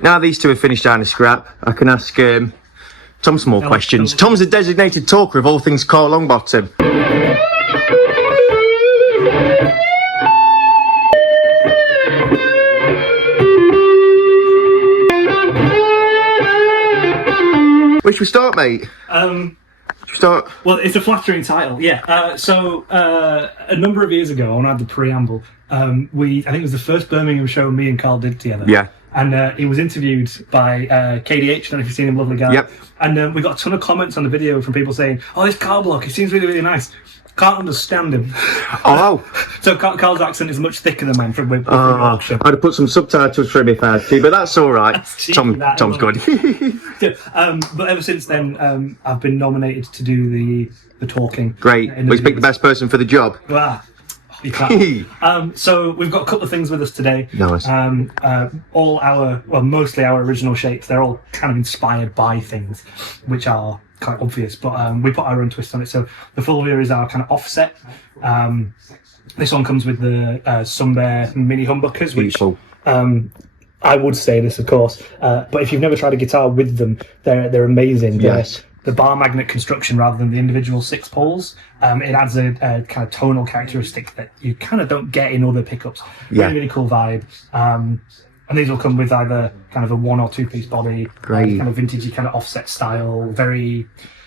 now these two are finished down the scrap, I can ask Tom some more questions. Tom's a designated talker of all things Karl Longbottom. Where should we start, mate? Start. Well, it's a flattering title, yeah. So a number of years ago, I want to add the preamble. I think it was the first Birmingham show me and Karl did together. Yeah. And he was interviewed by KDH. I don't know if you've seen him, lovely guy. Yep. And we got a ton of comments on the video from people saying, "Oh, this Karl bloke, he seems really, really nice." Can't understand him. Oh. So Karl's accent is much thicker than mine from Yorkshire. I'd have put some subtitles for him if I had to, but that's all right. Tom's good. Yeah, but ever since then, I've been nominated to do the talking. Great. We picked the best person for the job. Wow. You can't. So we've got a couple of things with us today. Nice. Mostly our original shapes. They're all kind of inspired by things, which are quite obvious, but we put our own twist on it. So the Fulvia is our kind of offset. This one comes with the Sunbear mini humbuckers, which I would say this, of course, but if you've never tried a guitar with them, they're amazing. Yes. The bar magnet construction rather than the individual 6 poles, it adds a kind of tonal characteristic that you kind of don't get in other pickups. Yeah. Really, really cool vibe. And these will come with either kind of a 1 or 2 piece body, Great. Kind of vintagey kind of offset style, very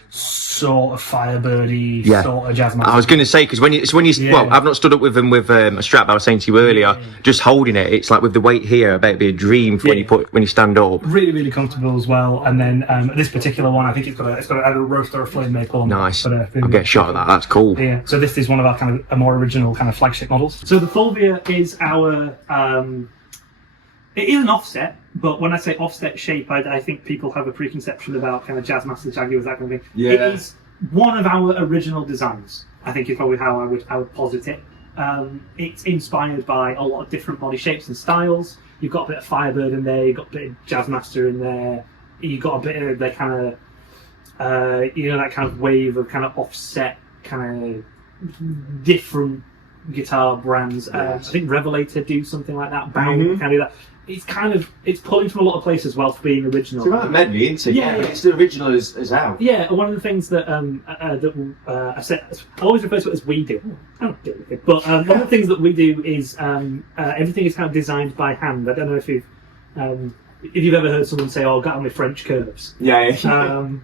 sort of Firebirdy, sort of jazz master. I was going to say, because when you well, I've not stood up with them with a strap. I was saying to you earlier, just holding it, it's like with the weight here, I bet it'd be a dream for when you stand up. Really, really comfortable as well. And then this particular one, I think it's got a roast or a flame maple on. Nice. I'll get a shot of that. That's cool. Yeah. So this is one of our kind of a more original kind of flagship models. So the Fulvia is our. It is an offset, but when I say offset shape, I think people have a preconception about kind of jazz master Jaguars, that kind of thing. Yeah. It is one of our original designs, I think is probably how I would posit it. It's inspired by a lot of different body shapes and styles. You've got a bit of Firebird in there, you've got a bit of jazz master in there, you've got a bit of the kind of, that kind of wave of kind of offset, kind of different guitar brands. I think Revelator do something like that, Bound can do that. It's pulling from a lot of places whilst being original. It's about medley, isn't it? Yeah, it's the original as out. Yeah, one of the things that I said, I always refer to it as we do. I don't do anything, but one of the things that we do is everything is kind of designed by hand. I don't know if you've ever heard someone say, "Oh, got on my French curves." Yeah.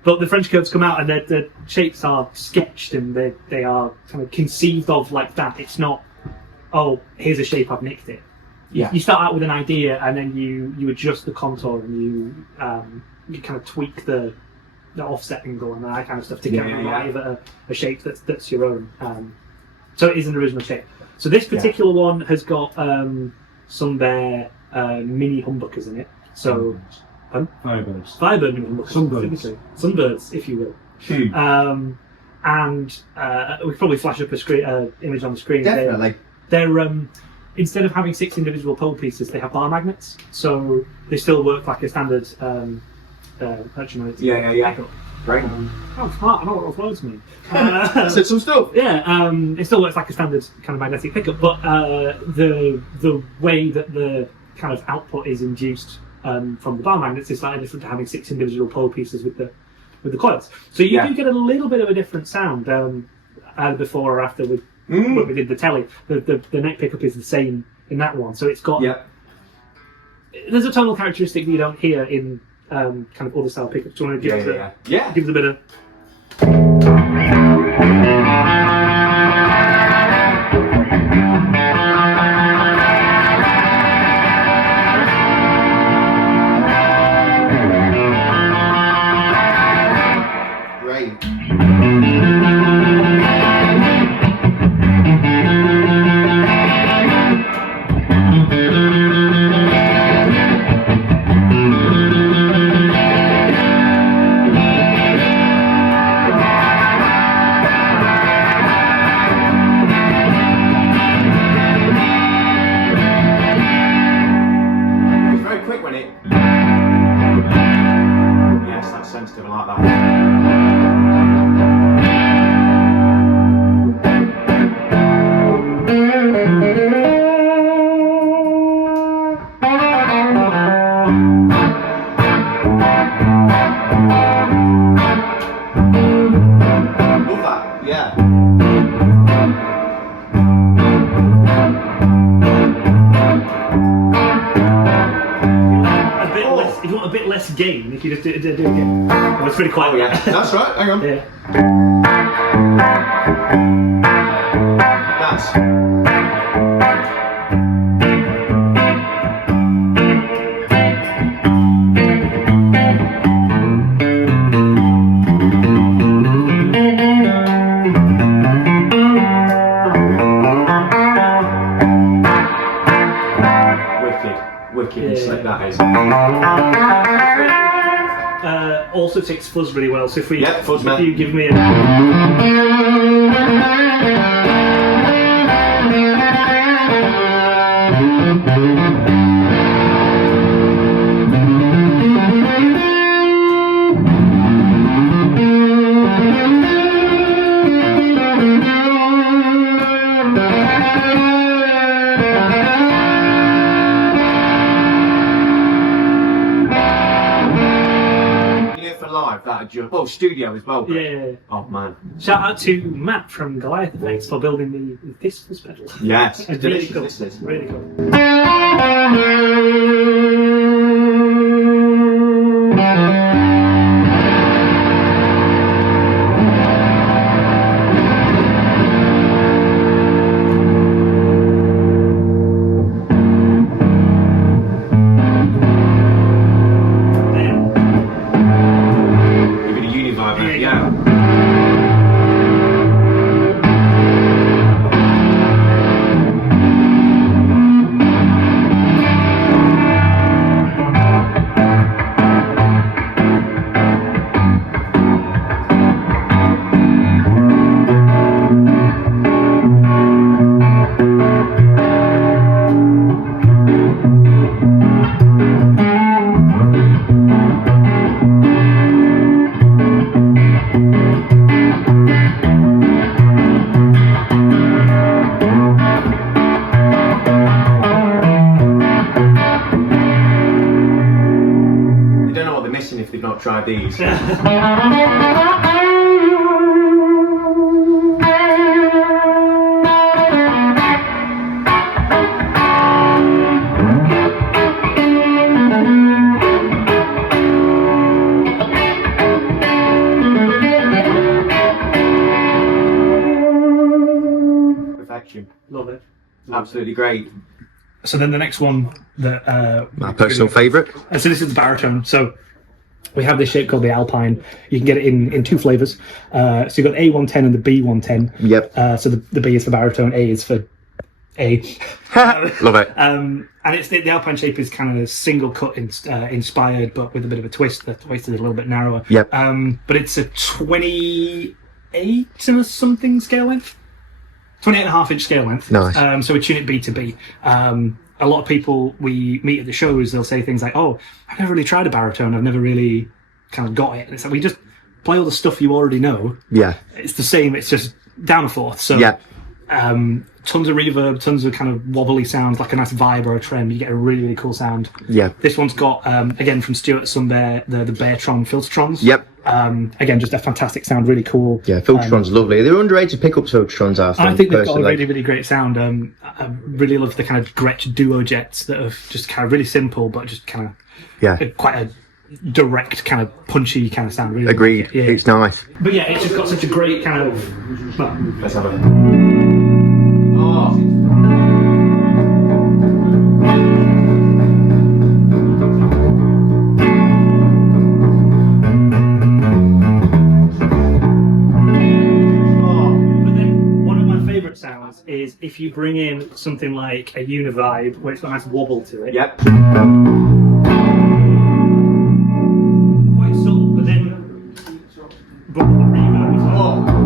But the French curves come out and the shapes are sketched and they are kind of conceived of like that. It's not, "Oh, here's a shape, I've nicked it." Yeah. You start out with an idea and then you adjust the contour and you kind of tweak the offset angle and that kind of stuff to kind of arrive at a shape that's your own. So it is an original shape. So this particular one has got Sunbear mini humbuckers in it. So Firebird mini humbuckers. Sunbirds, if you will. And we could probably flash up a image on the screen. Definitely. They're instead of having 6 individual pole pieces, they have bar magnets, so they still work like a standard Perchinoid. Yeah. Great. Oh, smart! I know what those words mean. Said some stuff. Yeah, it still works like a standard kind of magnetic pickup, but the way that the kind of output is induced from the bar magnets is slightly different to having 6 individual pole pieces with the coils. So you do get a little bit of a different sound either before or after when we did the telly. The neck pickup is the same in that one, so it's got there's a tonal characteristic that you don't hear in kind of other style pickups. Do you want to give us a bit of sensitive, I like that. if you want a bit less gain, if you just do it again. Oh, it's pretty quiet. Oh, yeah. That's right, hang on. Yeah. That's... Wicked and slick that is. Also takes fuzz really well. So if we, fuzz, if you give me a. Oh, studio as well. Yeah. Oh man. Shout out to Matt from Goliath Effects for building the this pedal. Yes. It's really cool. Really cool. If they've not tried these. Perfection. Love it. Absolutely great. So then the next one that my personal favourite. So this is the baritone. So we have this shape called the Alpine. You can get it in two flavours. So you've got A110 and the B110. Yep. So the B is for baritone, A is for A. Love it. And it's the Alpine shape is kind of single cut inspired, but with a bit of a twist. The twist is a little bit narrower. Yep. But it's a 28 and a something scale length. 28.5-inch scale length. Nice. So we tune it B to B. A lot of people we meet at the shows, they'll say things like, "Oh, I've never really tried a baritone. I've never really kind of got it." And it's like, we just play all the stuff you already know. Yeah. It's the same. It's just down a fourth. So yeah. Tons of reverb, tons of kind of wobbly sounds, like a nice vibe or a trem. You get a really, really cool sound. Yeah. This one's got, again, from Stuart Sunbear, the Baritone Filtertrons. Yep. Again, just a fantastic sound, really cool. Yeah, Filtertron's lovely. They're underrated pickups, Filtertrons are. I think they've got a really, really great sound. I really love the kind of Gretsch duo jets that are just kind of really simple, but just kind of quite a direct, kind of punchy kind of sound. Really agreed. Yeah. It's nice. But yeah, it's just got such a great kind of. Well, let's have a. Is if you bring in something like a Univibe where it's got a nice wobble to it. Yep. Quite subtle, but then the reverb as well.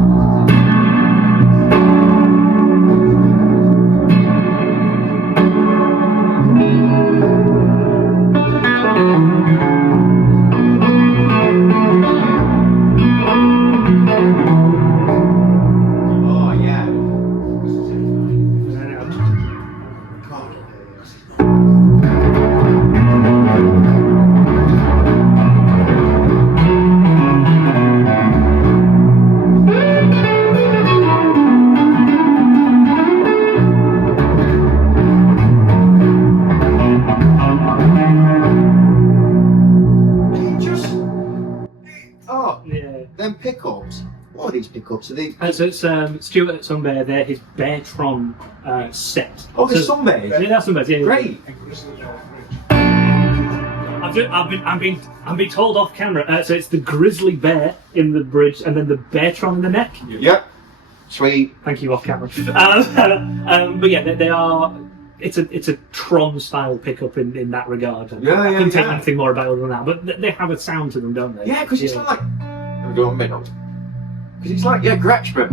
pickups. What are these pickups? Are they? So it's Stuart at Sunbear. They're his Baritone set. Oh, they're so, Sunbears? Yeah, they're Sunbears. Yeah, Great. I've been told off camera. So it's the Grizzly Bear in the bridge, and then the Baritone in the neck. Yep. Sweet. Thank you, off camera. But yeah, they are. It's a Tron style pickup in that regard. I couldn't take anything more about it than that. But they have a sound to them, don't they? Yeah, because it's like. Let me go on middle. Because it's like Gretsch, but.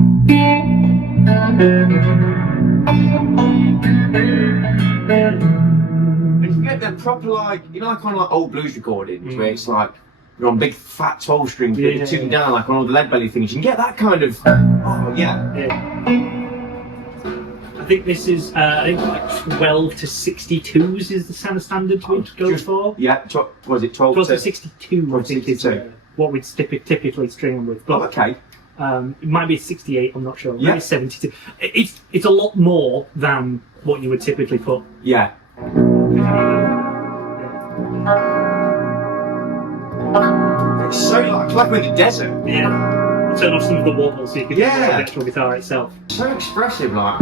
And you get them proper like like on like old blues recordings where it's like you're on big fat 12 strings, but you're tuned down like on all the lead belly things. You can get that kind of. Oh yeah. I think this is I think like 12 to 62s is the standard we'd go for. Yeah, was it 12 to 62? I think is what we'd typically string them with. But, okay. It might be 68. I'm not sure. Yeah. Maybe 72. It's a lot more than what you would typically put. Yeah. It's so like we're in the desert. Yeah. I'll turn off some of the wobbles so you can hear the actual guitar itself. So expressive, like.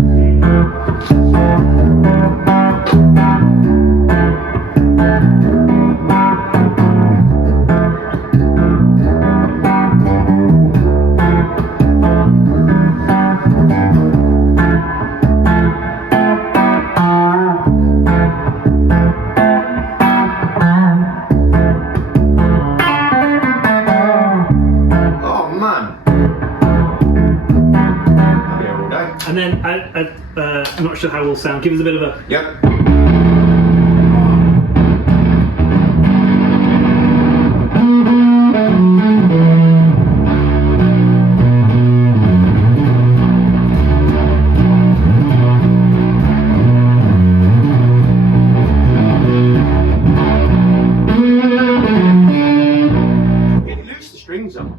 And then I'm not sure how it will sound. Give us a bit of a. Yep.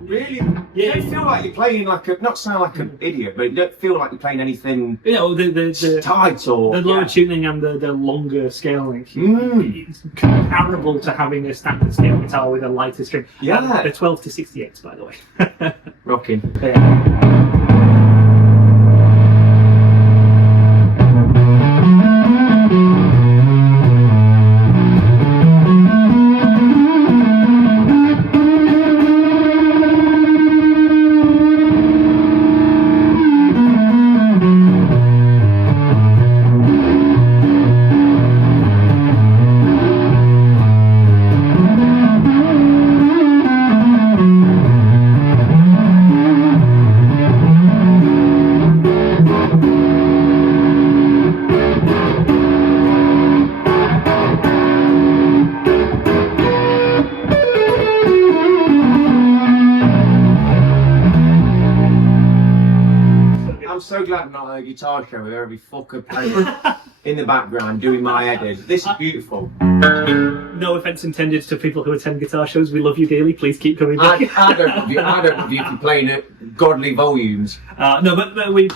Really? Yeah. You don't feel like you're playing like not sound like an idiot, but you don't feel like you're playing anything. The tight or the lower tuning and the longer scaling. It's comparable to having a standard scale guitar with a lighter string. Yeah. They're 12 to 68s, by the way. Rocking. Yeah. I'm so glad I'm not at a guitar show with every fucker playing in the background doing my head. This is beautiful. No offence intended to people who attend guitar shows. We love you dearly. Please keep coming back. I don't love you. I don't love you if you're playing at godly volumes. No, but me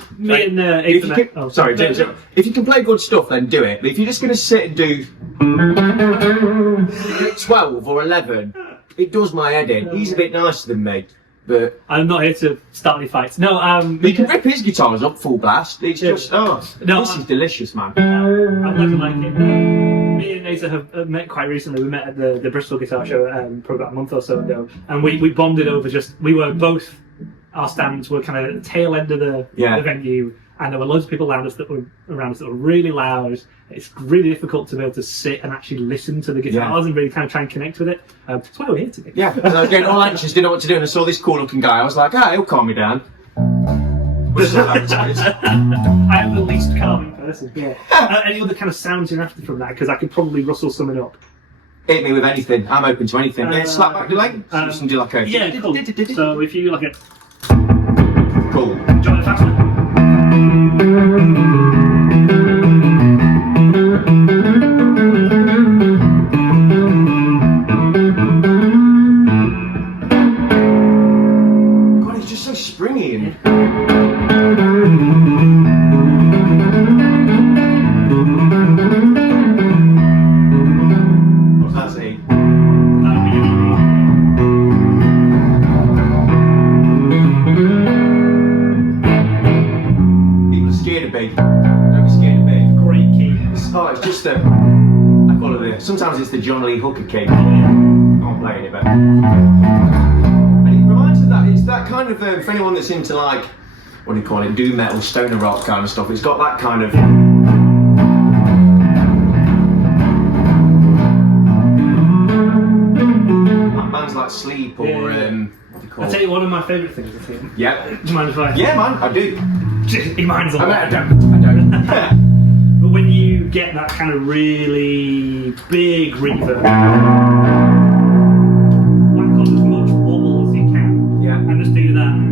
and Ethan. Sorry, James. If you can play good stuff, then do it. But if you're just going to sit and do 12 or 11, it does my head in. He's a bit nicer than me. But I'm not here to start any fights. No, you can rip his guitars up full blast. It's just this is delicious, man. I'm glad you like it. Me and Asa have met quite recently. We met at the Bristol Guitar Show probably about a month or so ago, and we bonded over we were both, our stands were kind of at the tail end of the venue, and there were loads of people around us that were really loud. It's really difficult to be able to sit and actually listen to the guitars and really kind of try and connect with it. That's why we're here today. Yeah, and I was getting all anxious, didn't know what to do, and I saw this cool looking guy. I was like, he'll calm me down. I am the least calming person. Yeah. Any other kind of sounds you're after from that? Because I could probably rustle something up. Hit me with anything. I'm open to anything. Slap back delay. Some do like a. Yeah, cool. So if you like it. Cool. Join it faster. God, it's just so springy and. What's that say? Sometimes it's the John Lee Hooker key. I'm playing it, but and it reminds me of that. It's that kind of for anyone that's into like what do you call it, doom metal, stoner rock kind of stuff. It's got that kind of. Like bands like Sleep or what do you call I'll tell you one of my favourite things. I think. Yeah. Do you mind if I? Yeah, man, I do. He minds a lot. I don't. But when you get that kind of really big reverb, whack on as much bubble as you can, Yeah. and just do that.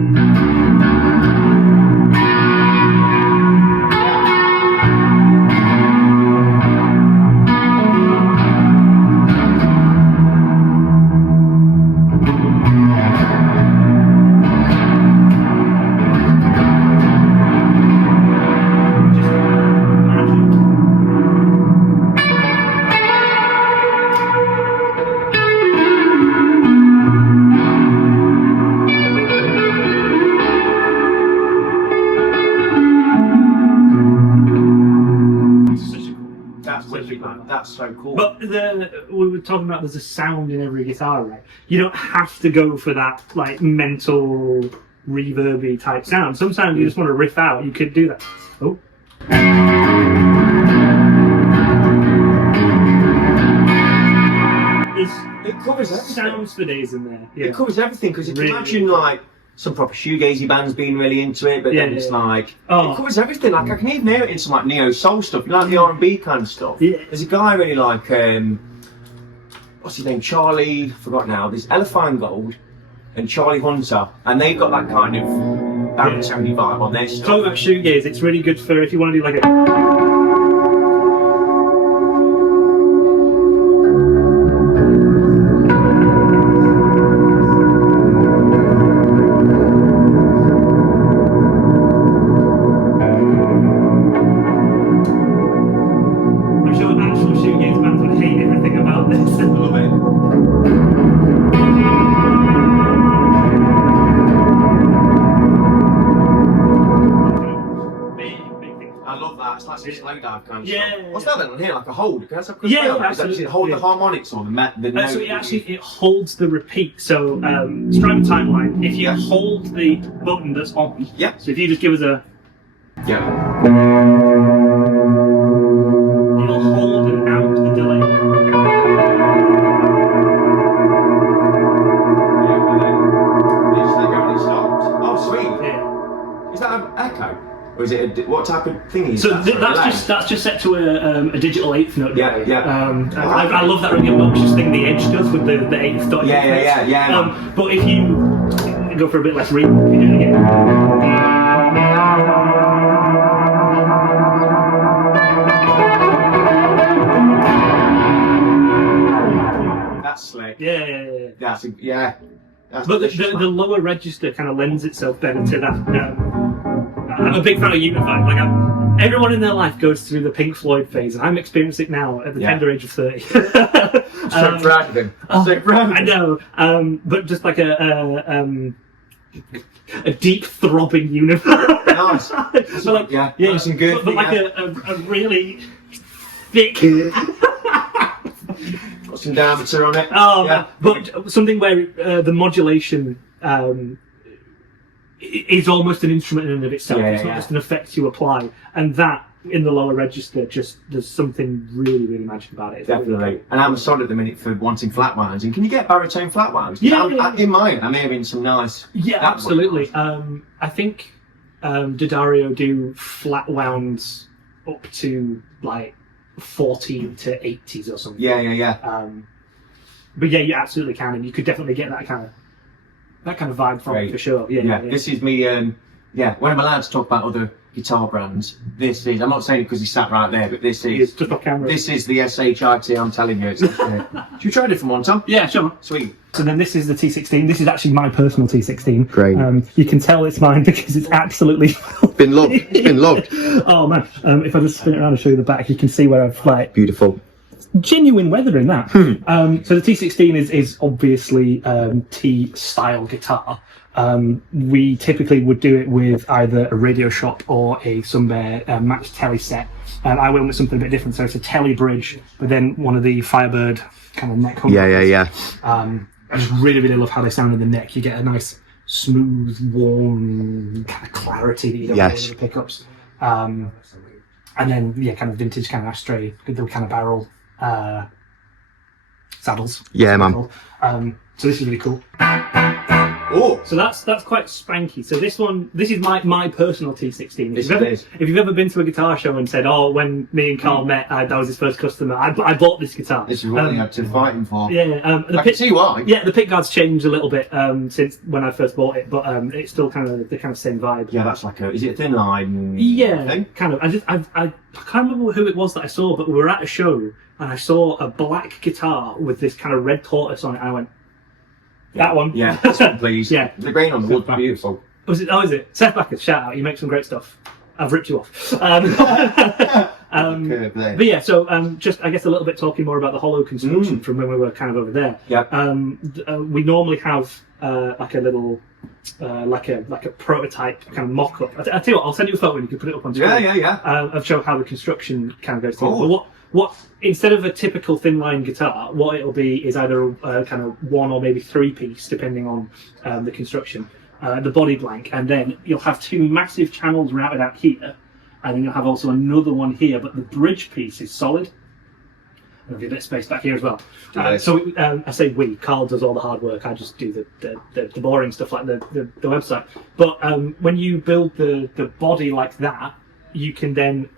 That's so cool. But we were talking about there's a sound in every guitar, right? You don't have to go for that like mental reverby type sound. Sometimes you just want to riff out. You could do that. Oh. It covers everything. Sounds for days in there. Yeah. It covers everything because you can Really imagine like some proper shoegazy bands being really into it, but then it's like it covers everything. Like I can even hear it in some like neo soul stuff, you know, like the R&B kind of stuff. Yeah. There's a guy I really like, what's his name? Charlie. I forgot now. There's Alpine Gold and Charlie Hunter, and they've got that kind of baritone vibe on their stuff. Talking about shoegaze, it's really good for if you want to do like a. Slow dive kind of Yeah. stuff. What's that then on here? Like a hold? Can I have absolutely. It hold the harmonics or the note? So it holds the repeat. So Stripe timeline. If you hold the button that's on. Yeah. So if you just give us a. Yeah. It'll hold and out the delay. Yeah, and then they go and it stops. Oh, sweet. Yeah. Is that an echo? Or is it what type of thing is so that? that's just set to a digital eighth note. Yeah, yeah. I love that really obnoxious thing the Edge does with the eighth dot. Yeah. But if you go for a bit less reverb, if you do it again. That's slick. Yeah. But the lower register kind of lends itself better to that. I'm a big fan of Unified. Like everyone in their life goes through the Pink Floyd phase, and I'm experiencing it now at the tender age of 30. So proud of him. So proud. I know, but just like a deep throbbing Unified. Nice. So like, some good. But like a really thick. Got some diameter on it. But something where the modulation. Is almost an instrument in and of itself. It's not just an effect you apply, and that in the lower register just there's something really, really magic about it. It's definitely. Really cool. And I'm solid at the minute for wanting flat wounds. And can you get baritone flat wounds? In mine, I'm hearing some nice. Yeah, absolutely. I think D'Addario do flat wounds up to like 14 to 80s or something. Yeah. But yeah, you absolutely can, and you could definitely get that kind of vibe from it for sure. Yeah. This is me. When I'm allowed to talk about other guitar brands, this is. I'm not saying it because he sat right there, but this is just off camera. This is the SHIT. I'm telling you. Should we try a different one, Tom? Yeah, sure. Sweet. So then this is the T16. This is actually my personal T16. Great. You can tell it's mine because it's absolutely been loved. It's been loved. Oh man! If I just spin it around and show you the back, you can see where I've like beautiful. Genuine weather in that. So the T16 is obviously T-style guitar. We typically would do it with either a Radio Shop or a Sunbear matched telly set. I went with something a bit different, so it's a telly bridge, but then one of the Firebird kind of neck humbuckers. Yeah. I just really love how they sound in the neck. You get a nice, smooth, warm kind of clarity that you don't get with the pickups. And then, kind of vintage kind of ashtray, with the kind of barrel saddles. Yeah, man. So this is really cool. Oh, So that's quite spanky. So this is my personal T16. This If you've ever been to a guitar show and said, "Oh, when me and Karl met, that was his first customer. I bought this guitar." this is what they had to fight him for. Yeah, I can see why. Yeah, the pickguard's changed a little bit since when I first bought it, but it's still kind of the kind of same vibe. Yeah, that's like is it a thin line? Yeah, thing? kind of. I can't remember who it was that I saw, but we were at a show and I saw a black guitar with this kind of red tortoise on it. And I went, that one. Yeah, this one, please. Yeah. The grain on the wood's beautiful. Was it? Oh, is it? Seth Backers, shout out. You make some great stuff. I've ripped you off. Curve there. But yeah, so just I guess a little bit talking more about the hollow construction from when we were kind of over there. Yeah. We normally have like a little like a prototype kind of mock-up. I tell you what, I'll send you a photo and you can put it up on screen. Yeah. Of show how the construction kind of goes through. Oh. But what instead of a typical thin line guitar, what it'll be is either a kind of 1 or maybe 3 piece, depending on the construction. The body blank, and then you'll have 2 massive channels routed out here, and then you'll have also another one here, but the bridge piece is solid. There'll be a bit of space back here as well. So I say Karl does all the hard work, I just do the boring stuff like the website. But when you build the body like that, you can then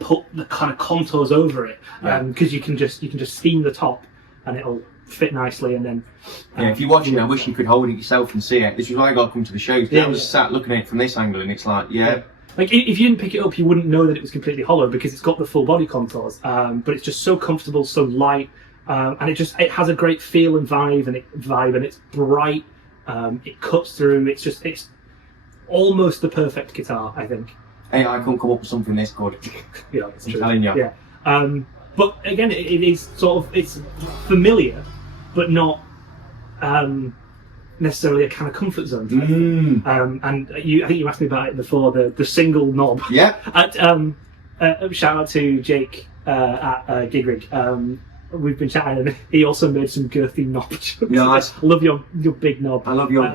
put the kind of contours over it, because you can just steam the top and it'll fit nicely. And then if you're watching, I wish you could hold it yourself and see it. This is why I got to come to the shows. I was sat looking at it from this angle, and it's like, like if you didn't pick it up, you wouldn't know that it was completely hollow because it's got the full body contours. But it's just so comfortable, so light, and it has a great feel and vibe, and it's bright. It cuts through. It's almost the perfect guitar, I think. Hey, I couldn't come up with something this good. Yeah, that's true. I'm telling you. Yeah. But again, it is sort of, it's familiar, but not necessarily a kind of comfort zone. And I think you asked me about it before, the single knob. Yeah. Shout out to Jake at Gig Rig. We've been chatting, and he also made some girthy knob jokes. Nice. I love your big knob. I love your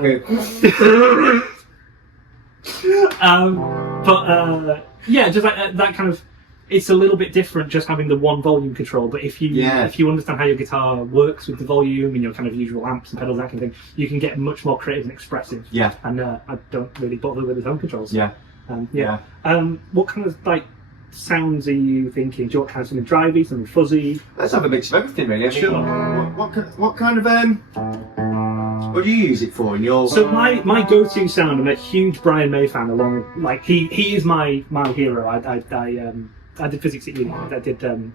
just like that kind of. It's a little bit different just having the one volume control, but if you understand how your guitar works with the volume and your kind of usual amps and pedals, that kind of thing, you can get much more creative and expressive. Yeah. And I don't really bother with the tone controls. Yeah. What kind of like sounds are you thinking? Do you want kind of something drivey, something fuzzy? Let's have a mix of everything, really. I mean, Sure. What kind of what do you use it for in your? So my go-to sound, I'm a huge Brian May fan. Along with, like he is my hero. I did physics at uni. I did the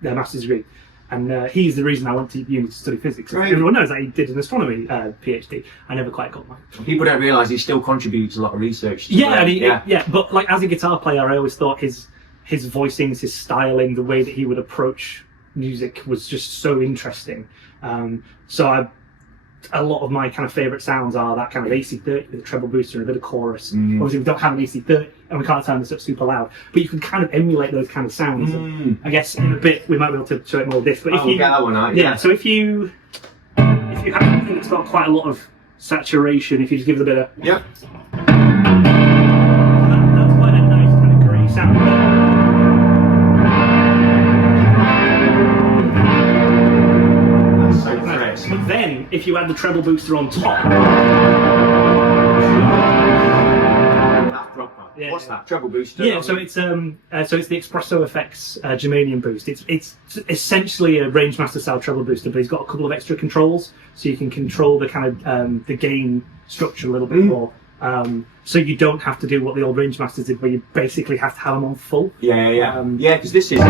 master's degree, and he's the reason I went to uni to study physics. Right. Everyone knows that he did an astronomy PhD. I never quite got mine. People don't realise he still contributes a lot of research. But like as a guitar player, I always thought his voicings, his styling, the way that he would approach music was just so interesting. A lot of my kind of favourite sounds are that kind of AC30 with a treble booster and a bit of chorus. Obviously, we don't have an AC30 and we can't turn this up super loud, but you can kind of emulate those kind of sounds. And I guess in a bit we might be able to show it more of this. But if you get that one out, so if you have something that's got quite a lot of saturation, if you just give it a bit of that's quite a nice kind of grey sound. But then, if you add the treble booster on top, that's proper. What's that? Treble booster? Yeah, so it's the Espresso Effects Germanium boost. It's essentially a Rangemaster style treble booster, but it's got a couple of extra controls, so you can control the kind of the gain structure a little bit more. So you don't have to do what the old Rangemasters did, where you basically have to have them on full. Yeah, because this is.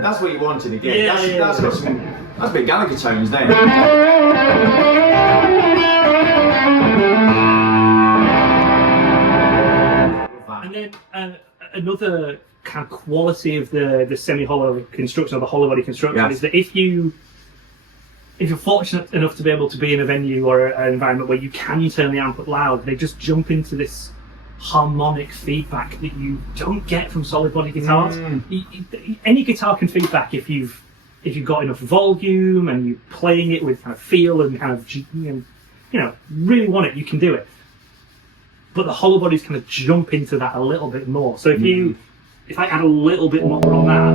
That's what you want wanted again. Yeah, That's got some. That's big Gallagher tones there. And then another kind of quality of the semi-hollow construction or the hollow body construction is that if you're fortunate enough to be able to be in a venue or an environment where you can turn the amp up loud, they just jump into this harmonic feedback that you don't get from solid body guitars. Any guitar can feedback if you've got enough volume and you're playing it with kind of feel and kind of really want it, you can do it. But the hollow bodies kind of jump into that a little bit more. So if I add a little bit more on that.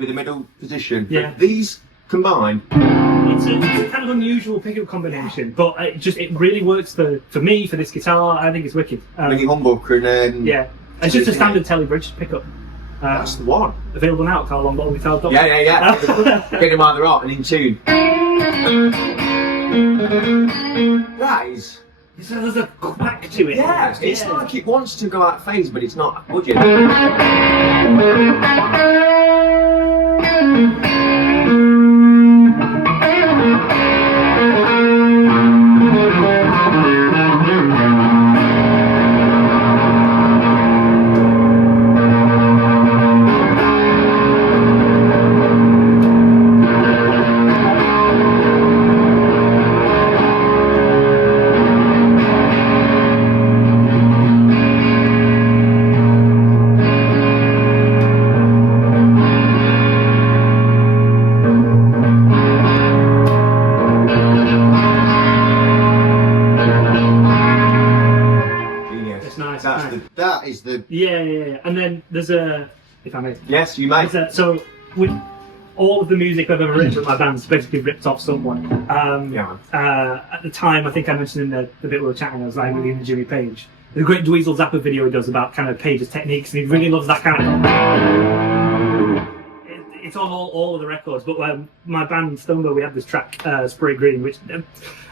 With the middle position. Yeah. But these combined. It's a kind of unusual pickup combination, but it really works for me, for this guitar. I think it's wicked. Really humbucker and it's just a standard Telly bridge pickup. That's the one. Available now at Karl Longbottom Guitars. Yeah. Get him either out and in tune. That is. So there's a quack to it. Yeah, it's like it wants to go out of phase, but it's not budget. That is the... Yeah. And then there's if I may. Yes, you may. So with all of the music I've ever written with my band's basically ripped off someone. At the time, I think I mentioned in the bit we were chatting, I was like really into Jimmy Page. The great Dweezil Zappa video he does about kind of Page's techniques, and he really loves that kind of... It's on all of the records, but my band Stoneborough, we had this track, Spray Green, which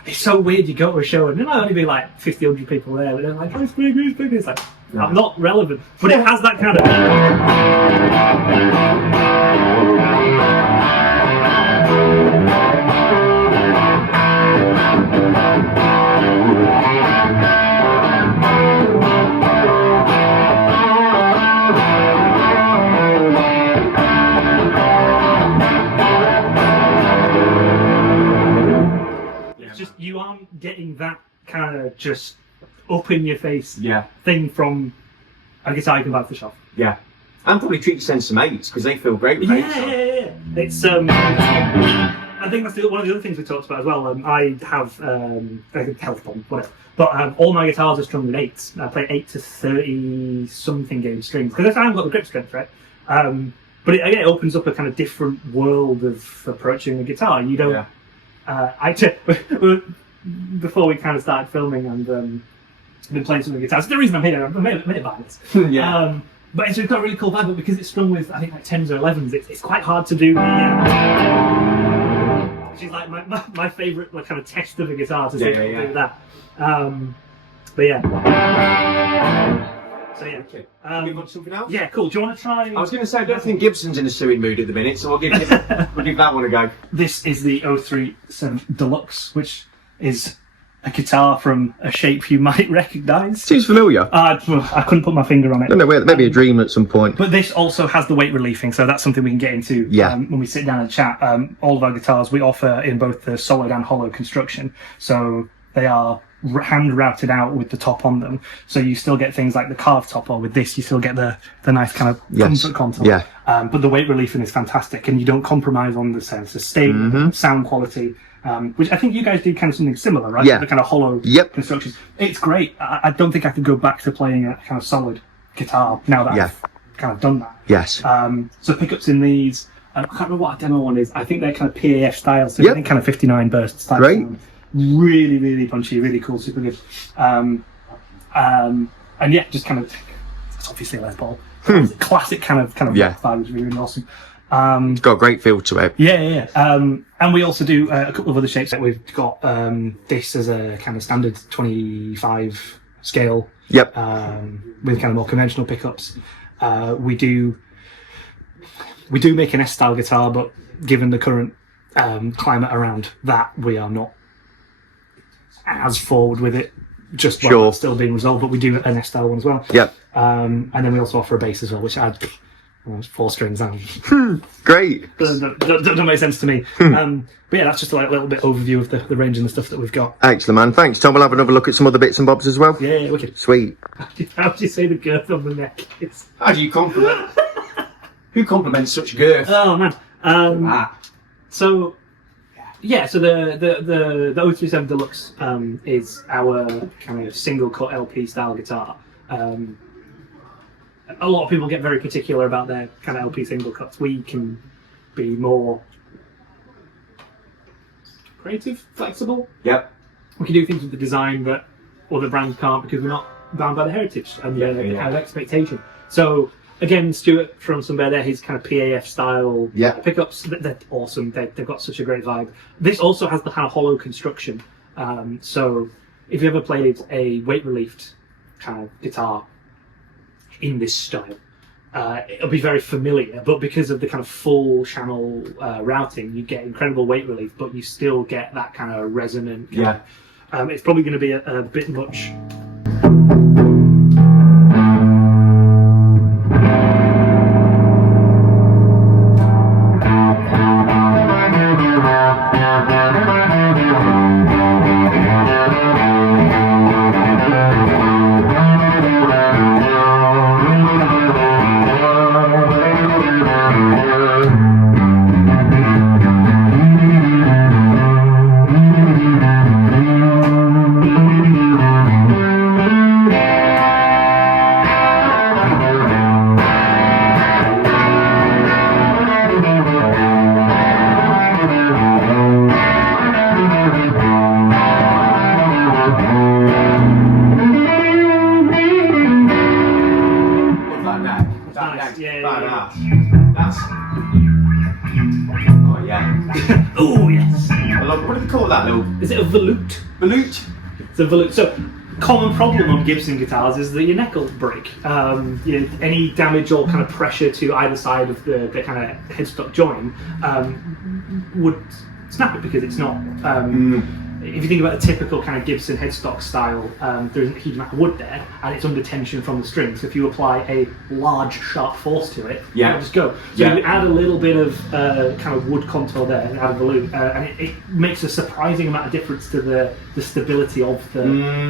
it's so weird. You go to a show and there might only be like 50, 100 people there, but they're like, oh, Spray Green, Spray Green. It's like, I'm not relevant, but it has that kind of... You aren't getting that kind of just up in your face thing from a guitar you can buy off the shelf. Yeah. And probably treat yourself some mates because they feel great with mates. Yeah. It's I think that's one of the other things we talked about as well. I have a health problem, whatever. But all my guitars are strung with 8s. I play 8 to 30 something gauge strings because I haven't got the grip strength, right? But it opens up a kind of different world of approaching a guitar. You don't. Before we kind of started filming and been playing some of the guitars. The reason I'm here, I'm made by this. But it's got a really cool vibe, but because it's strung with, I think, like 10s or 11s, it's quite hard to do. Which is like my favourite like, kind of test of a guitar to see people do that. But yeah. So yeah. Okay. You want something else? Yeah, cool. Do you want to try? I was going to say, I don't think Gibson's in a suing mood at the minute, so we'll give that one a go. This is the 037 Deluxe, which is a guitar from a shape you might recognise. Seems familiar. I couldn't put my finger on it. I don't know, maybe a dream at some point. But this also has the weight relieving, so that's something we can get into when we sit down and chat. All of our guitars we offer in both the solid and hollow construction, so they are hand routed out with the top on them, so you still get things like the carved top, or with this you still get the nice kind of comfort contour. Yeah. But the weight relief in is fantastic, and you don't compromise on the sustain sound quality, which I think you guys did kind of something similar, right? Yeah. The kind of hollow construction. It's great. I don't think I could go back to playing a kind of solid guitar now that I've kind of done that. Yes. So pickups in these, I can't remember what a demo one is. I think they're kind of PAF style, so I think kind of 59 burst style. Great. Sound. Really, really punchy, really cool, super good. And yeah, just kind of, it's obviously a Les Paul. Classic kind of rock vibe, was really, really awesome. It's got a great feel to it. Yeah. And we also do a couple of other shapes. We've got this as a kind of standard 25 scale. Yep. With kind of more conventional pickups. We do make an S-style guitar, but given the current climate around that, we are not as forward with it. Just while it's still being resolved, but we do an S-style one as well. Yep. And then we also offer a bass as well, which adds 4 strings. Great. Doesn't make sense to me. But yeah, that's just a little bit overview of the range and the stuff that we've got. Excellent, man. Thanks, Tom. We'll have another look at some other bits and bobs as well. Yeah, wicked. Sweet. How do you say the girth on the neck is? How do you compliment? Who compliments such girth? Oh man. So yeah, so the 037 Deluxe is our kind of single cut LP style guitar. A lot of people get very particular about their kind of LP single cuts. We can be more creative, flexible. Yep. We can do things with the design that other brands can't, because we're not bound by the heritage and the kind of expectation. So again, Stuart from Somewhere there, his kind of PAF style pickups, they're awesome. They've got such a great vibe. This also has the kind of hollow construction. So if you ever played a weight relieved kind of guitar in this style, it'll be very familiar, but because of the kind of full channel routing, you get incredible weight relief, but you still get that kind of resonant it's probably going to be a bit much. Is it a volute? Volute? It's a volute. So, common problem on Gibson guitars is that your neck will break. Any damage or kind of pressure to either side of the kind of headstock joint would snap it, because it's not. If you think about a typical kind of Gibson headstock style, there isn't a huge amount of wood there, and it's under tension from the strings. So if you apply a large, sharp force to it, it'll just go. So you add a little bit of kind of wood contour there, and add a volute, and it makes a surprising amount of difference to the stability of the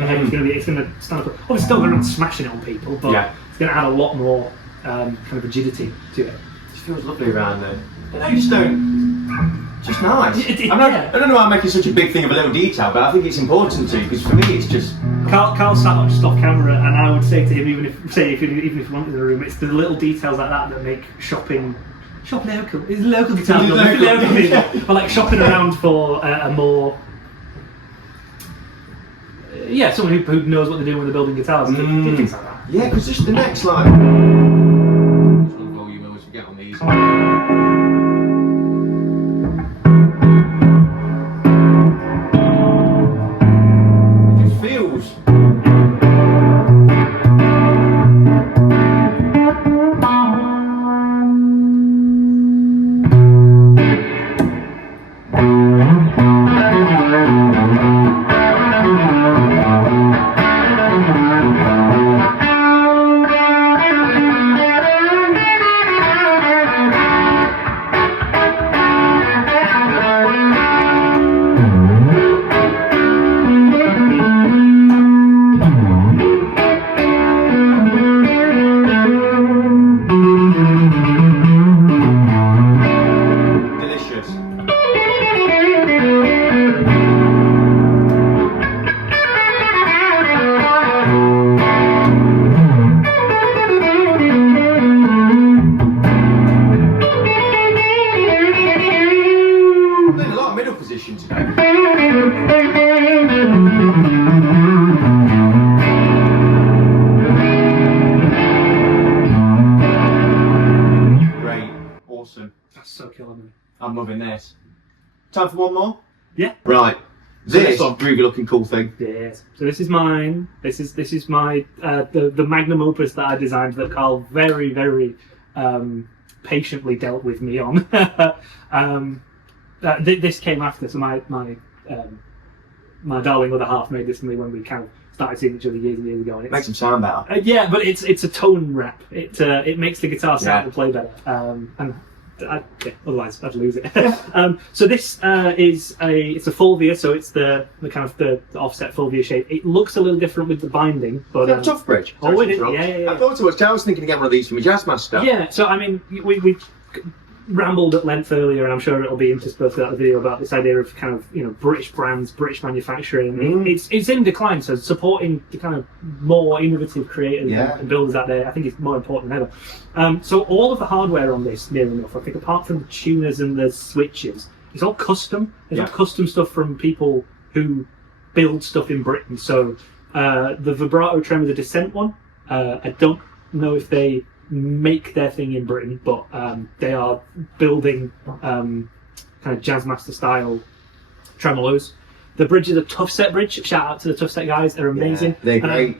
head. It's going to stand up. Obviously, still going to smashing it on people, but it's going to add a lot more kind of rigidity to it. It feels lovely around there. I just don't. Just nice. I don't know why I'm making such a big thing of a little detail, but I think it's important to, because for me it's just. Carl sat up just off camera, and I would say to him, even if you want in the room, it's the little details like that make shopping local. It's local guitar. Local people. But like shopping around for a more. Someone who knows what they're doing when they're building guitars. Things like that. Yeah, because just the next line. Which one volume I always forget on these. position today. Great, awesome. That's so killing me. I'm loving this. Time for one more? Yeah. Right. This groovy looking cool thing. Yes. So this is mine. This is my the Magnum Opus that I designed that Karl very, very patiently dealt with me on. This came after, so my darling other half made this for me when we kind of started seeing each other years and years ago. And Makes them sound better. yeah, but it's a tone rep. It makes the guitar sound and play better. Otherwise I'd lose it. So this is it's a Fulvia, so it's the kind of the offset Fulvia shape. It looks a little different with the binding, but tough bridge. Oh, it is. Yeah. I thought it was. I was thinking to get one of these from a Jazzmaster. Yeah. So I mean, we rambled at length earlier, and I'm sure it'll be interspersed throughout the video about this idea of kind of British brands, British manufacturing. It's in decline, so supporting the kind of more innovative creators and builders out there, I think, is more important than ever. So all of the hardware on this, near enough, I think, apart from the tuners and the switches, it's all custom. It's all custom stuff from people who build stuff in Britain. So the vibrato tremor, the Descent one, I don't know if they make their thing in Britain, but they are building kind of Jazzmaster style tremolos. The bridge is a Tough Set bridge. Shout out to the Tough Set guys, they're amazing. Yeah, they're great.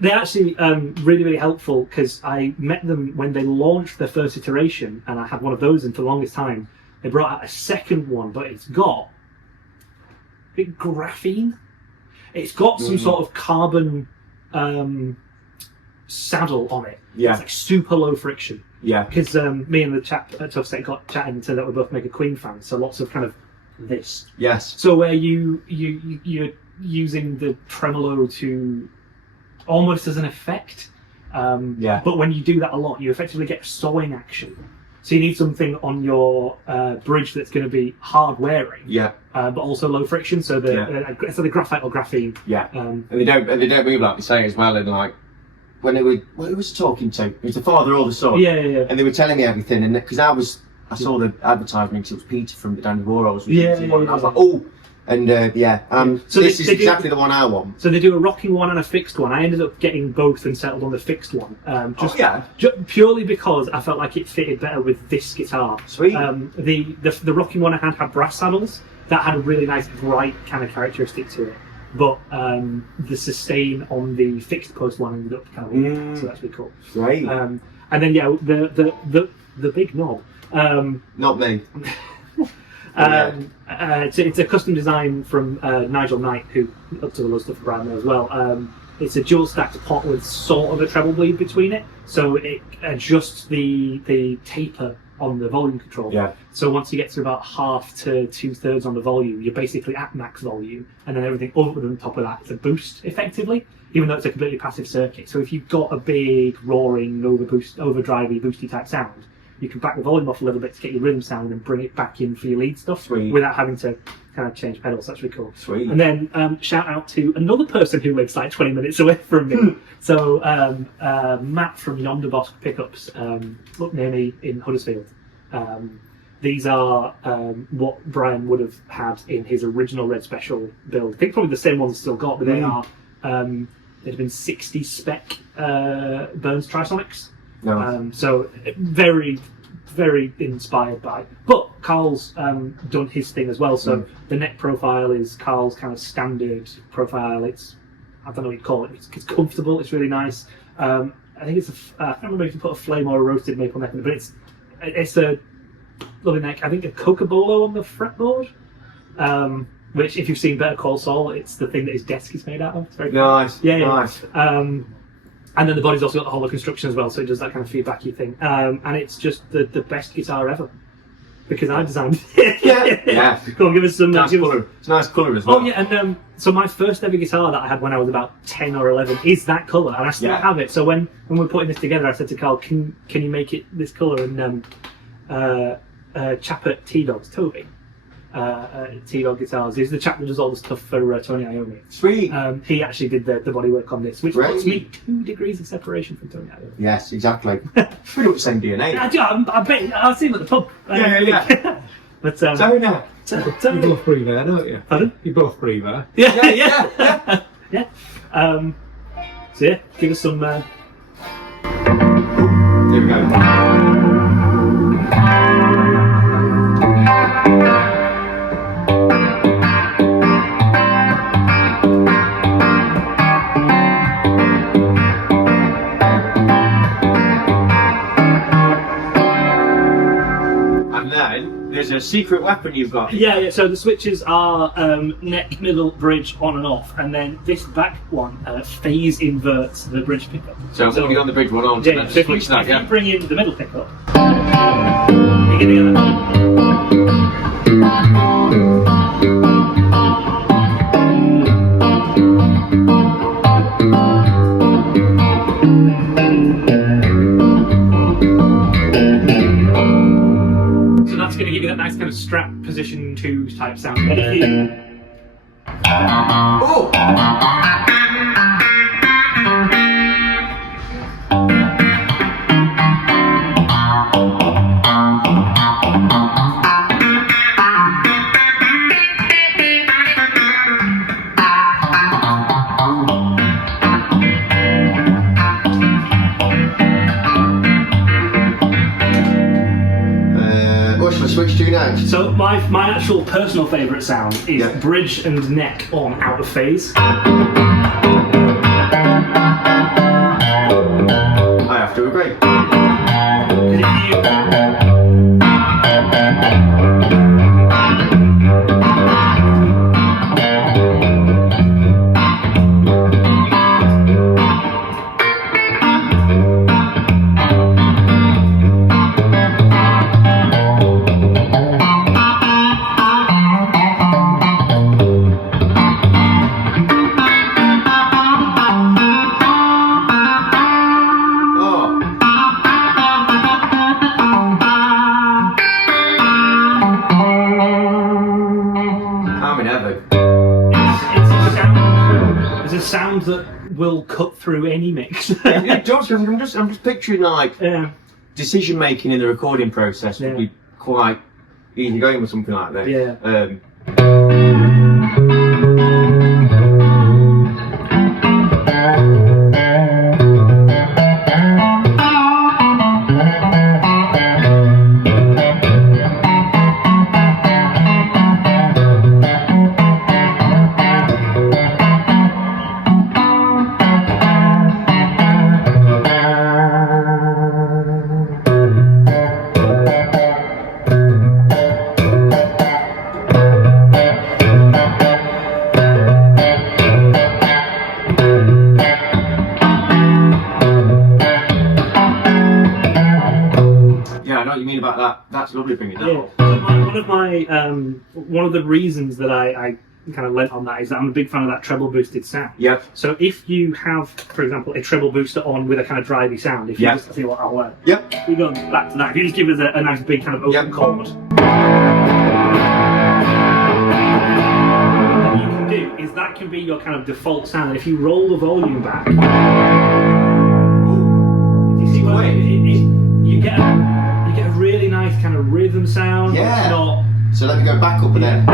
They're actually really, really helpful because I met them when they launched their first iteration, and I had one of those, and for the longest time they brought out a second one, but it's got a bit graphene. It's got some sort of carbon saddle on it. Yeah. It's like super low friction. Yeah. Because me and the chap at Tough Set got chatting and said that we're both mega Queen fans, so lots of kind of this. Yes. So where you're using the tremolo to almost as an effect. But when you do that a lot, you effectively get sawing action. So you need something on your bridge that's going to be hard wearing. Yeah. But also low friction. So the graphite or graphene. Yeah. And they don't move like they say as well. And like when they were, who was talking to? It was the father or the son. Yeah. And they were telling me everything, and because I saw the advertisement, because it was Peter from the Dandy War. I was like, oh. And so this is exactly the one I want. So they do a rocking one and a fixed one. I ended up getting both and settled on the fixed one. Purely because I felt like it fitted better with this guitar. Sweet. The rocking one I had brass saddles that had a really nice bright kind of characteristic to it. But the sustain on the fixed post one ended up kind of weird, so that's really cool. Great. And then the big knob. Not me. It's a custom design from Nigel Knight, who up to a lot of stuff around there as well. It's a dual stacked pot with sort of a treble bleed between it, so it adjusts the taper on the volume control. Yeah. So once you get to about half to 2/3 on the volume, you're basically at max volume, and then everything over the top of that is a boost, effectively, even though it's a completely passive circuit. So if you've got a big roaring, overdrivey, boosty type sound, you can back the volume off a little bit to get your rhythm sound and bring it back in for your lead stuff. Sweet. Without having to kind of change pedals. That's really cool. Sweet. And then shout out to another person who lives like 20 minutes away from me. So Matt from Yonder Boss Pickups up near me in Huddersfield. These are what Brian would have had in his original Red Special build. I think probably the same ones still got, but they are they've been 60 spec Burns Trisonics. No. So very, very inspired by. But Karl's done his thing as well. So the neck profile is Karl's kind of standard profile. It's, I don't know what you'd call it. It's comfortable. It's really nice. I think it's I can't remember if you put a flame or a roasted maple neck in it, but it's a lovely neck. I think a Cocobolo on the fretboard. Which, if you've seen Better Call Saul, it's the thing that his desk is made out of. It's very nice. Cool. Yeah. Nice. And then the body's also got the hollow construction as well, so it does that kind of feedbacky thing. And it's just the best guitar ever. Because I designed it. Yeah. Go on, give us some... Nice colour. It's a nice colour as well. Oh, yeah, and so my first ever guitar that I had when I was about 10 or 11 is that colour, and I still have it. So when we were putting this together, I said to Karl, can you make it this colour? And chap at T-Dogs, Toby, T-Dog Guitars, he's the chap that does all the stuff for Tony Iommi. Sweet. He actually did the bodywork on this, which puts me 2 degrees of separation from Tony Iommi. Yes, exactly. Pretty much the same DNA. I bet I'll see him at the pub. Yeah. But So now, You both breathe there, don't you? Pardon? You both breathe there. Yeah. So yeah, give us some. Here we go. And then there's a secret weapon you've got. Yeah. So the switches are neck, middle, bridge, on and off, and then this back one phase inverts the bridge pickup. So I'm going on the bridge one on. Yeah, so if you bring in the middle pickup, you get together. So that's going to give you that nice kind of strap position 2 type sound. Oh! What should I switch to now? So my actual personal favourite sound is Yeah. bridge and neck on out of phase. I have to agree. 'Cause if you- It's a sound that will cut through any mix. It does, because I'm just picturing like Yeah. decision making in the recording process would be quite easy going with something like this. Yeah. Yeah, I know what you mean about that. That's lovely bringing that Yeah. up. One of the reasons that I kind of lent on that is that I'm a big fan of that treble boosted sound. Yep. So if you have, for example, a treble booster on with a kind of drivey sound, if you Yep. just see what I'll learn. Yep. We go back to that. If you just give us a nice big kind of open Yep. chord. What you can do is that can be your kind of default sound. And if you roll the volume back, do you see what you get a really nice kind of rhythm sound. Yeah. It's not. So let me go back up and then.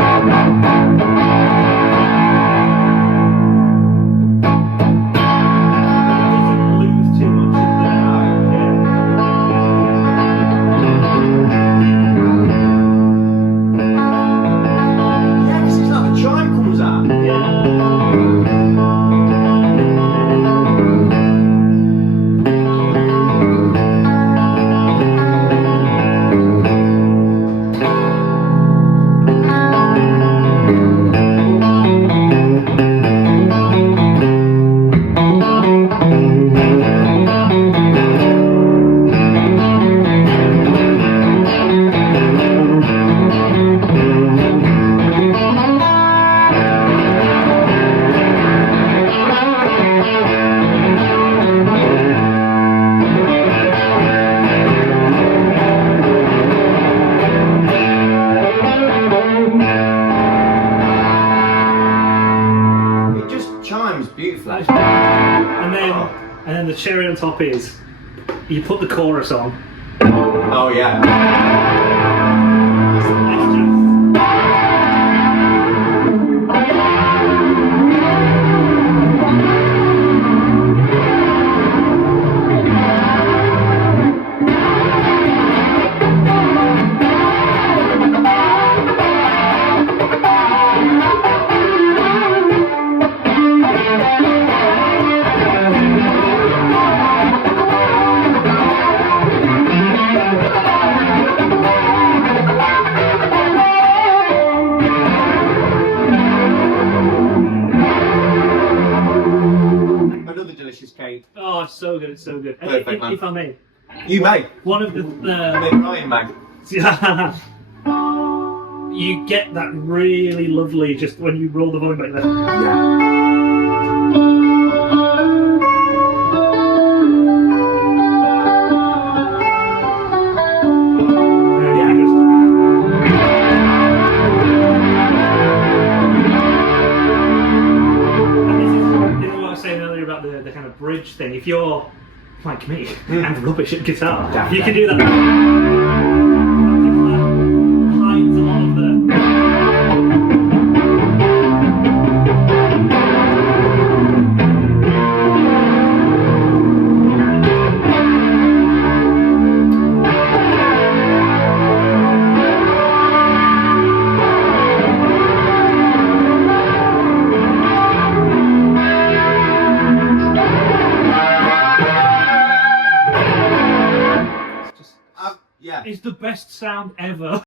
Doesn't lose too much of the. Yeah, because it's like the chime comes out. It just chimes beautifully. And then the cherry on top is you put the chorus on. Oh yeah. It's just- good. It's so good. Perfect, man. If I may, You may. one of the Ryan, Mag. you get that really lovely just when you roll the volume back there. Yeah. About the kind of bridge thing. If you're like me and rubbish at guitar, Definitely. you can do that. Hides a lot of Yeah. It's the best sound ever.